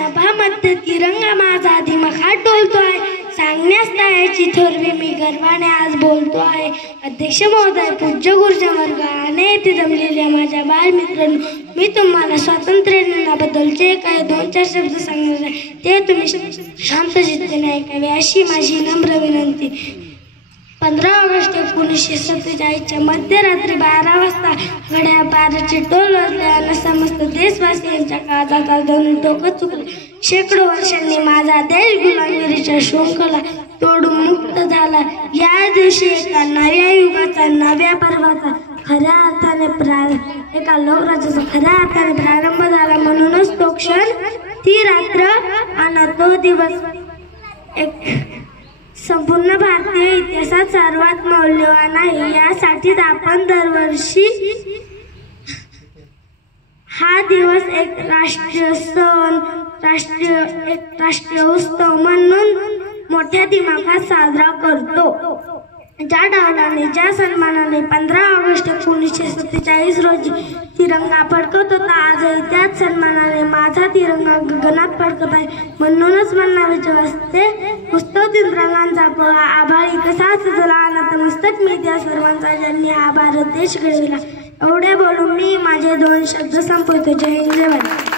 नभामध्ये तिरंगा माझा दिमाखात डोलतो आहे. सांगण्यास तयाची थोरवी मी गर्वाने आज बोलतो आहे. अध्यक्ष महोदय, पूज्य गुरुजनवर्ग आणि येथे जमलेल्या माझ्या बालमित्रांनो, मी तुम्हाला स्वातंत्र्य दिनाबद्दल जे काही 2-4 शब्द सांगणार आहे ते तुम्ही शांत चित्ताने ऐकावे अशी माझी नम्र विनंती. 15 ऑगस्ट 1947च्या मध्यरात्री 12 वाजता घड्याळ 12चे टोल वाजल्यानं समस्त देशवासियांच्या काळजात दोन्ही डोकं चुकलं. शेकडो वर्षांनी माझा देश गुलामगिरीच्या शृंखला तोडून मुक्त झाला. या दिवशी एका नव्या युगाचा, नव्या पर्वाचा खऱ्या अर्थाने एका लोकराज्याचा खऱ्या अर्थाने प्रारंभ झाला. म्हणूनच तो क्षण, ती रात्र आणि तो दिवस संपूर्ण भारतीय इतिहासात सर्वात मौल्यवान आहे. यासाठीच आपण दरवर्षी हा दिवस एक राष्ट्रीय सण, राष्ट्रीय उत्सव म्हणून मोठ्या दिमाखात साजरा करतो. ज्या डावलाने, ज्या सन्मानाने 15 ऑगस्ट 1947 रोजी तिरंगा फडकत होता, आजही त्याच सन्मानाने माझा तिरंगा गगनात फडकत आहे. म्हणूनच म्हणावे वाचते, पुस्तक तिरंगांचा आभाळी कसा सजला नतमस्तक मी त्या सर्वांचा ज्यांनी हा भारत देश घडविला. एवढे बोलून मी माझे 2 शब्द संपवतो. जय हिंद, जय भारत.